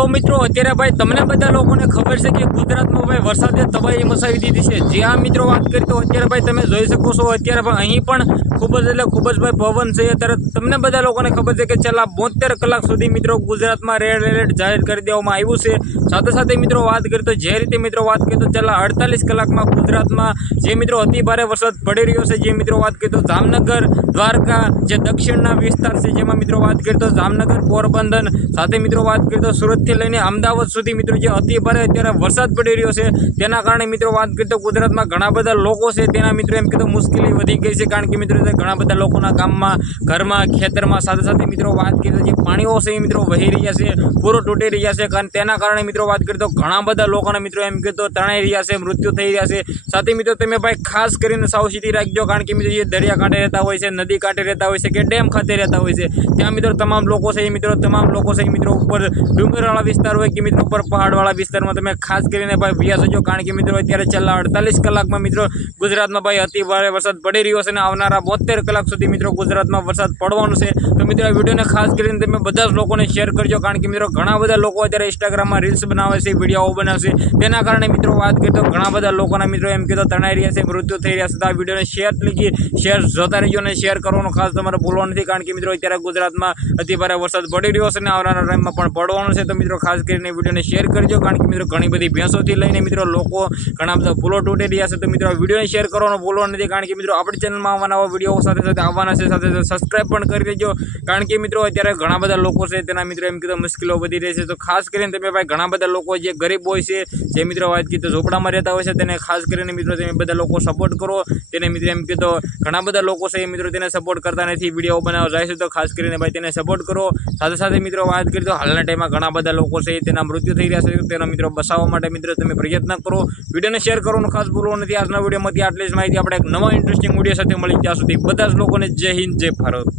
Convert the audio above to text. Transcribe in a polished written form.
तो मित्रों अत्यारे भाई तमने बधा लोकोने खबर छे कि गुजरातमां भाई वरसादे तबाही मचावी दीधी छे। जे आ मित्रों वात करी तो अत्यारे भाई तमे जोई शको छो अत्यारे भाई अहीं पण खूब ज એટલે खूब ज भाई पवन छे। त्यारे तमने बधा लोकोने खबर छे कि छेल्ला 72 कलाक सुधी मित्रों गुजरातमां रेड एलर्ट जाहेर करी देवामां आव्युं छे। साथे साथे मित्रों वात करी तो जे रीते मित्रों वात करी तो छेल्ला 48 कलाकमां गुजरातमां जे मित्रों अति भारे वरसाद पड़ी रह्यो छे। जे मित्रों वात करी तो जामनगर द्वारका जे दक्षिणना विस्तार छे जेमां मित्रों वात करी तो जामनगर पोरबंदर साथे मित्रों वात करी तो सूरत थी लईने अमदावाद सुधी मित्रों जे अति भारे अत्यारे वरसाद पड़ी रह्यो छे तेना कारणे मित्रों वात करी तो गुजरातमां घणा बधा लोको छे तेना मित्रों एम कीधुं मुश्केली वधी गई छे। कारण के मित्रों घणा बधा लोकोना गाममां घरमां खेतरमां साथे साथे मित्रों वात करी तो जे पाणीओ छे मित्रों वही रह्या छे पूरो तूटी रह्या छे। कारण तेना कारणे मित्रों वात करी तो घणा बधा लोकोना मित्रों एम कीधुं तणाई रह्या छे मृत्यु थई रह्या छे। साथे मित्रों तमे भाई खास करीने सावचेती राखजो। कारण के मित्रों जे दरिया कांठे रहता होय छे नदी कांठे रहता होय छे के डेम खाते रहता होय छे त्यां मित्रों तमाम लोको छे मित्रों तमाम लोको छे मित्रों उपर डूंगरवाळा विस्तार होय कि मित्रों पर पहाड़वाळा विस्तारमां तमे खास करीने भाई व्यास जजो। कारण के मित्रों अत्यारे छेल्ला 48 कलाकमां मित्रों गुजरातमां भाई अति भारे वरसाद पड़ी रह्यो छे ने आवनारा 72 कलाक सुधी मित्रों गुजरातमां वरसाद पड़वानो छे। तो मित्रों आ विडियोने खास करीने तमे बधा ज लोकोने शेर करजो। कारण के मित्रों घणा बधा लोको अत्यारे इंस्टाग्राममां रील्स बनावे छे विडियोओ बनावे छे तेना कारणे मित्रों वात करीए तो घणा बधा लोकोना मित्रों एम कीधुं तणाई रह्या छे मृत्यु थई रह्या छे। तो आ विडियोने शेर जोता रह्यो ने शेर करवानुं खास तमारे भूलवानुं नथी। कारण के मित्रों अत्यारे गुजरातमां अति भारे वरसाद पड़ी रह्यो छे ने आवनारा टाइममां पण पड़वानो छे। तो मित्रों खास करीने विडियोने शेर करजो। कारण के मित्रों घणी बधी भैंसोथी लईने मित्रों लोको घणा बधा पुलो तूटी रह्या छे। तो मित्रों विडियोने शेर करवानुं भूलवानुं नथी। कारण के मित्रों आपणी चेनलमां आवा नवा विडियो साथे साथे आववाना छे साथे साथे सब्सक्राइब पण करी देजो। कारण के मित्रों अत्यारे घणा बधा लोको छे तेना मित्रों एम कीधुं मुश्किलो वधी रही छे। तो खास करीने तमे भाई घणा बधा लोको जे गरीब होय छे जे मित्रों वात कीधुं झोपड़ामां रहता होय छे तेने खास करीने मित्रों तमे बधा लोको सपोर्ट करो। तेने मित्रों एम कीधुं घणा बधा लोको छे मित्रों तेने सपोर्ट करता नथी विडियो बनाववा जाय छे। तो खास करीने भाई तेने सपोर्ट करो। साथे साथे मित्रों वात करीए तो हालना टाइममां घणा बधा लोको छे तेना मृत्यु थई रह्या छे तेनो मित्रों बचाववा माटे मित्रों तमे प्रयत्न करो। विडियोने शेर करवानुं खास भूलवानुं नथी। आजना विडियोमांथी आटली ज माहिती। આપણે એક નવા ઇન્ટરેસ્ટિંગ વિડિયો સાથે મળી ત્યાં સુધી બધા જ લોકોને જય હિન્દ જય ભારત।